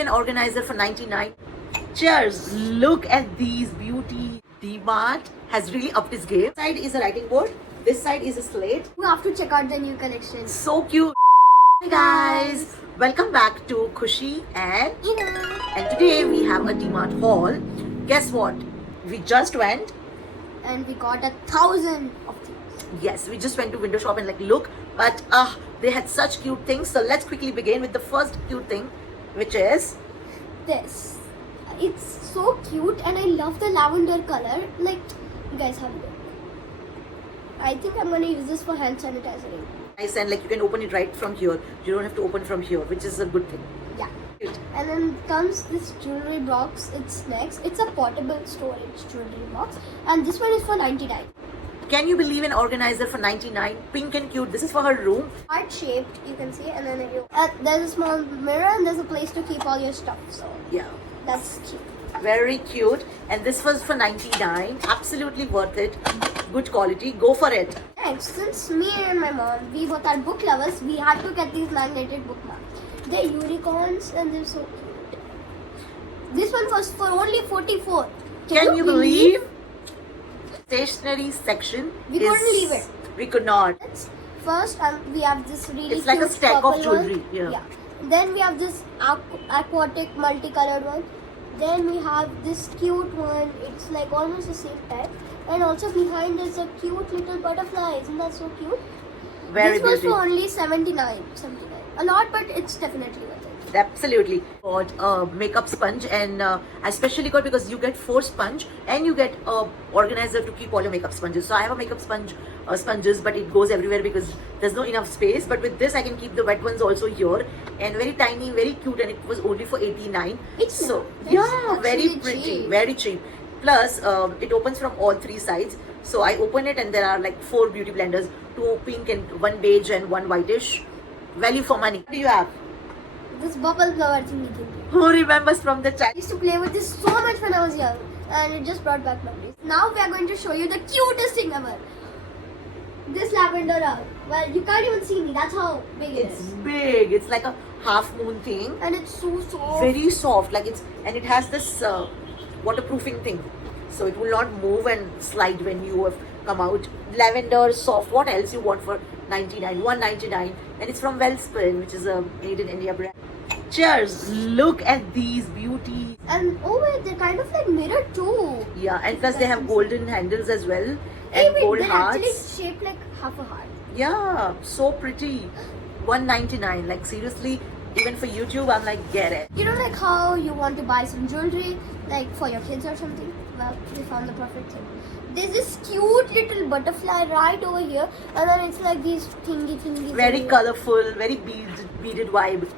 believe in organizer for 99? Cheers! Look at these beauty. DMart has really upped its game. This side is a writing board. This side is a slate. You have to check out the new collection. So cute. Hi guys, welcome back to Khushi and today we have a DMart haul. Guess what? We just went. And we got 1,000 of things. Yes, we just went to window shop and look, but they had such cute things. So let's quickly begin with the first cute thing, which is This. It's so cute and I love the lavender color. Like, you guys have a look. I think I'm gonna use this for hand sanitizing. nice, and you can open it right from here. You don't have to open from here, which is a good thing. Yeah. Cute. And then comes this jewelry box. It's next. It's a portable storage jewelry box. And this one is for 99. Can you believe an organizer for 99? Pink and cute. This is for her room. Heart shaped, you can see. And then there's a small mirror and there's a place to keep all your stuff. So Yeah. that's cute. Very cute. And this was for 99. Absolutely worth it. Good quality. Go for it. Next, since me and my mom, we both are book lovers, we had to get these magnetic bookmarks. They're unicorns and they're so cute. This one was for only 44. Can you believe? Stationery section. We couldn't leave it. We could not. First, we have this really It's like a cute stack of purple jewelry, one. yeah. Then we have this aquatic multicolored one. Then we have this cute one. It's like almost the same type. And also behind is a cute little butterfly. Isn't that so cute? Very this was beautiful. for only 79. A lot, but it's definitely worth it. Absolutely. Got a makeup sponge, and I especially got because you get 4 sponge and you get a organizer to keep all your makeup sponges. So I have a makeup sponges, but it goes everywhere because there's no enough space. But with this I can keep the wet ones also here, and very tiny, very cute, and it was only for 89. It's so that's yeah, very actually pretty, cheap. very cheap. Plus it opens from all 3 sides. So I open it and there are 4 beauty blenders, 2 pink and 1 beige and 1 whitish. Value for money. What do you have? This bubble flower thingy. Who remembers from the I child? used to play with this so much when I was young, and it just brought back memories. Now we are going to show you the cutest thing ever. This lavender rug. Well, you can't even see me. That's how big it It's is. big. It's like a half moon thing. And it's so soft. Very soft. And it has this waterproofing thing. So it will not move and slide when you have come out. Lavender, soft. What else you want for 99? 199. And it's from Wellspun, which is a made in India brand. Cheers. Look at these beauties. And oh wait, they're kind of like mirror too. Yeah, and plus they have golden handles as well. Hey, And wait, gold they're hearts. actually shaped like half a heart. Yeah, so pretty. 199. Seriously, even for YouTube, I'm get it. You know, like how you want to buy some jewelry, like for your kids or something? Well, we found the perfect thing. There's this cute little butterfly right over here, and then it's like these thingy. Very colorful, very beaded vibe.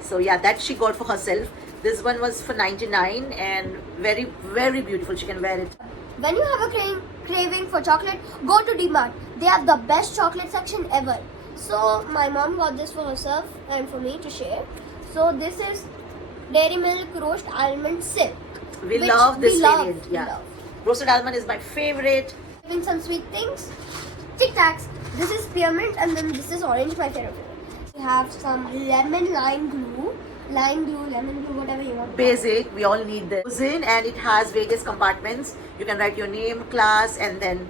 So yeah, that she got for herself. This one was for 99 and very, very beautiful. She can wear it. When you have a craving for chocolate, go to DMart. They have the best chocolate section ever. So my mom got this for herself and for me to share. So this is Dairy Milk Roast Almond Silk. We which love this we love, variant. we Yeah, love. roasted almond is my favorite. Having some sweet things. Tic Tacs. This is spearmint and then this is orange, my favorite. We have some lime glue, lemon glue, whatever you want. Basic, we all need this. In and it has various compartments. You can write your name, class, and then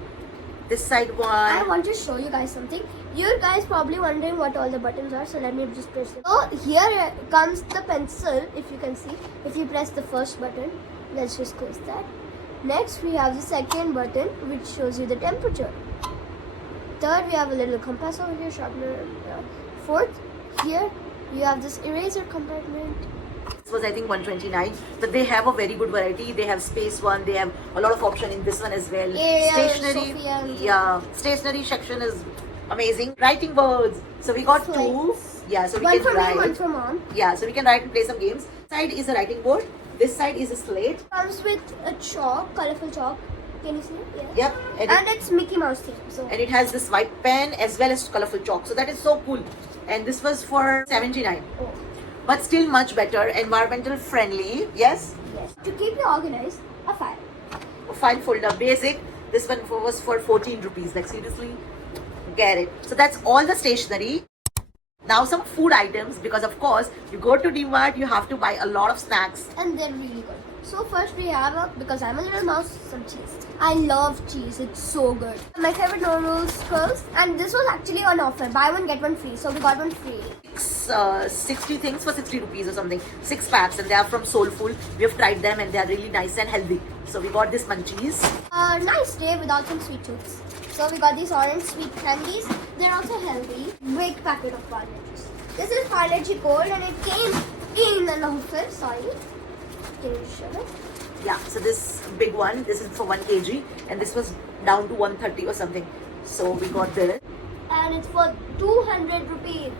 this side I one. want to show you guys something. You guys probably wondering what all the buttons are, so let me just press it. So here comes the pencil, if you can see. If you press the first button, let's just close that. Next we have the second button, which shows you the temperature. Third, we have a little compass over here, sharpener. Fourth, here you have this eraser compartment. This was I think 129, but they have a very good variety. They have space one. They have a lot of option in this one as well. Yeah, Stationery, Sophia and- yeah, stationery section is amazing. Writing boards. So we got 2. Yeah, so we One can for me, write. one for mom. Yeah, so we can write and play some games. Side is a writing board. This side is a slate. Comes with a chalk, colorful chalk. Can you see it? Yeah. Yep, And it's Mickey Mouse theme. So and it has this white pen as well as colorful chalk. So that is so cool. And this was for 79, oh. but still much better, environmental friendly. Yes. Yes. To keep you organized, a file. File folder, basic. This one was for 14 rupees. Seriously, get it. So that's all the stationery. Now some food items, because of course you go to DMart, you have to buy a lot of snacks. And they're really good. So first we have because I'm a little mouse, some cheese. I love cheese, it's so good. My favorite noodles curls, and this was actually on offer. Buy one, get one free. So we got one free. 60 things for 60 rupees or something. 6 packs, and they are from Soulful. We have tried them and they are really nice and healthy. So we got this munchies. Nice day without some sweet tooths. So we got these orange sweet candies. They're also healthy. Big packet of parleji. This is parleji gold and it came in an offer. Sorry. Can you show it? Yeah, so this big one, this is for 1 kg and this was down to 130 or something. So we got this. And it's for 200 rupees.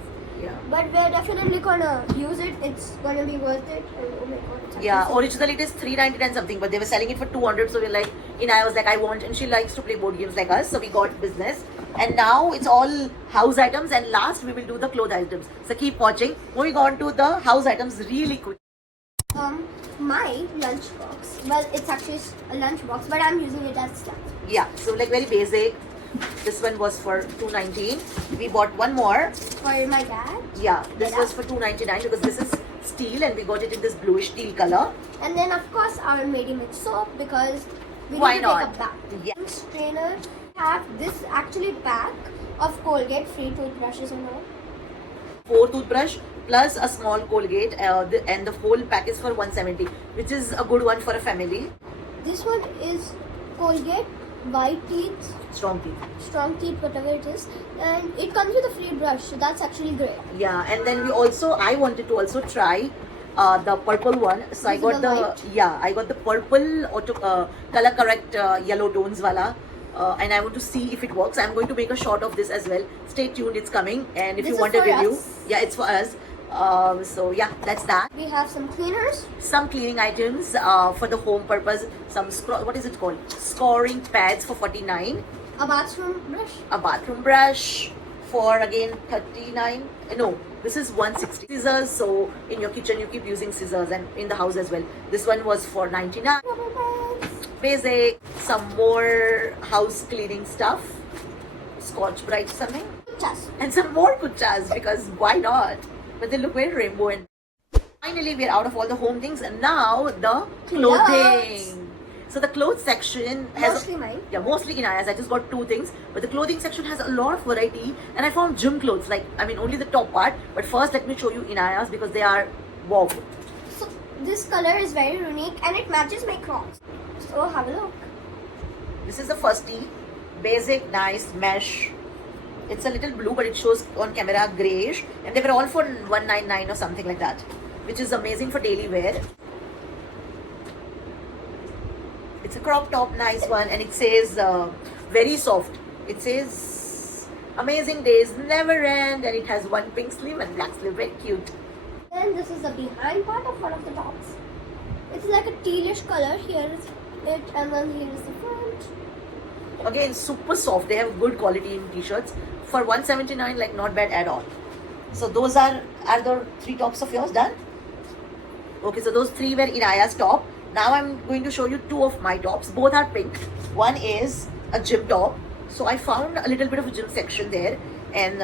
Yeah. But we're definitely gonna use it. It's gonna be worth it. And oh my god. It's Yeah, actually originally it is 399 something, but they were selling it for 200. So we're like, I was like, I want, and she likes to play board games like us. So we got business. And now it's all house items, and last we will do the clothes items. So keep watching. Moving on to the house items really quick. my lunchbox. Well, it's actually a lunchbox, but I'm using it as snacks. Yeah, so like very basic. This one was for 219. We bought one more. For my dad. Yeah, this Yeah. was for 299 because this is steel and we got it in this bluish teal color. And then of course our Medimix soap because we Why need to not? take a bath. Yeah. Trainer have this actually pack of Colgate free toothbrushes and all. 4 toothbrush plus a small Colgate and the whole pack is for 170, which is a good one for a family. This one is Colgate white teeth, Strong teeth. strong teeth, whatever it is, and it comes with a free brush, so that's actually great. Yeah, and then I wanted to also try the purple one. So I got Visible the white? I got the purple auto color correct yellow tones wala. And I want to see if it works. I'm going to make a shot of this as well. Stay tuned, it's coming. And if This you is want a for review, us. yeah, it's for us. So yeah, that's that. We have some cleaners, Some cleaning items for the home purpose. Some what is it called? Scoring pads for 49. a bathroom brush, A bathroom brush for again 39. No, this is 160. Scissors. So in your kitchen you keep using scissors, and in the house as well. This one was for 99. rubber bands, Basic. Some more house cleaning stuff. Scotch Brite something. just And some more kuchas because why not? But they look very rainbow. And finally we're out of all the home things, and now the clothing. So the clothes section has mostly mine. yeah, mostly Inaya's. I just got 2 things, but the clothing section has a lot of variety, and I found gym clothes. Like, I mean, only the top part. But first, let me show you Inaya's because they are wow. So this color is very unique and it matches my Crocs. So have a look. This is the first tee, basic, nice mesh. It's a little blue, but it shows on camera grayish, and they were all for 199 or something like that, which is amazing for daily wear. It's a crop top, nice one, and it says very soft. It says amazing days never end, and it has one pink sleeve and black sleeve, very cute. Then this is the behind part of one of the tops. It's like a tealish color. Here is it, and then here is the front. Again, super soft. They have good quality in t-shirts for 179. Like, not bad at all. So those are the 3 tops of yours done. Okay, so those 3 were Inaya's top. Now I'm going to show you 2 of my tops. Both are pink. One is a gym top. So I found a little bit of a gym section there, and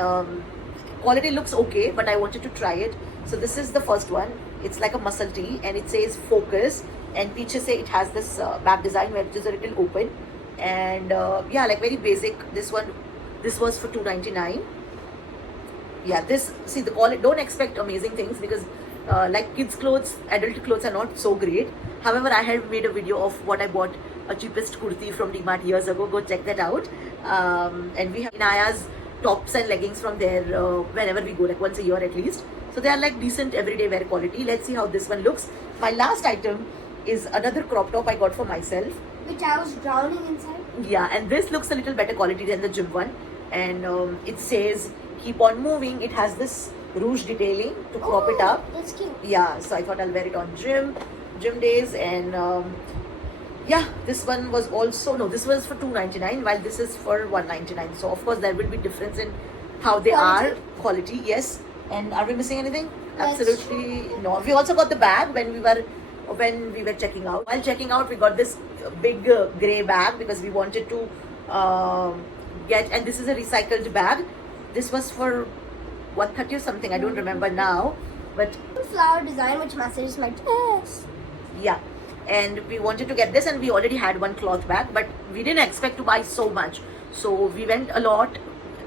quality looks okay, but I wanted to try it. So this is the first one. It's like a muscle tee, and it says focus, and peaches say it has this back design where it is a little open, and yeah, like very basic. This was for 299. Yeah, this, see the quality, don't expect amazing things because like kids clothes, adult clothes are not so great. However, I had made a video of what I bought, a cheapest kurti from DMart years ago. Go check that out. And we have Inaya's tops and leggings from there whenever we go, like once a year at least. So they are like decent everyday wear quality. Let's see how this one looks. My last item is another crop top I got for myself. Which I was drowning inside. Yeah, and this looks a little better quality than the gym one. And it says keep on moving. It has this rouge detailing to crop it up. That's cute. Yeah, so I thought I'll wear it on gym days. And yeah, this one was also, no, this was for 299 while this is for 199. So of course there will be difference in how they Quality? are. Quality, yes. And are we missing anything? That's Absolutely no. We also got the bag when we were checking out. While checking out, we got this big grey bag because we wanted to get, and this is a recycled bag. This was for 130 or something. I don't remember now, but Flower design which matches my dress. yeah. And we wanted to get this, and we already had one cloth bag, but we didn't expect to buy so much. So we went a lot.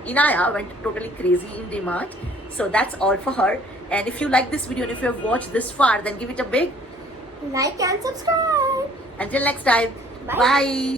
Inaya went totally crazy in DMart. So that's all for her. And if you like this video and if you have watched this far, then give it a big Like and subscribe. until next time. Bye. Bye.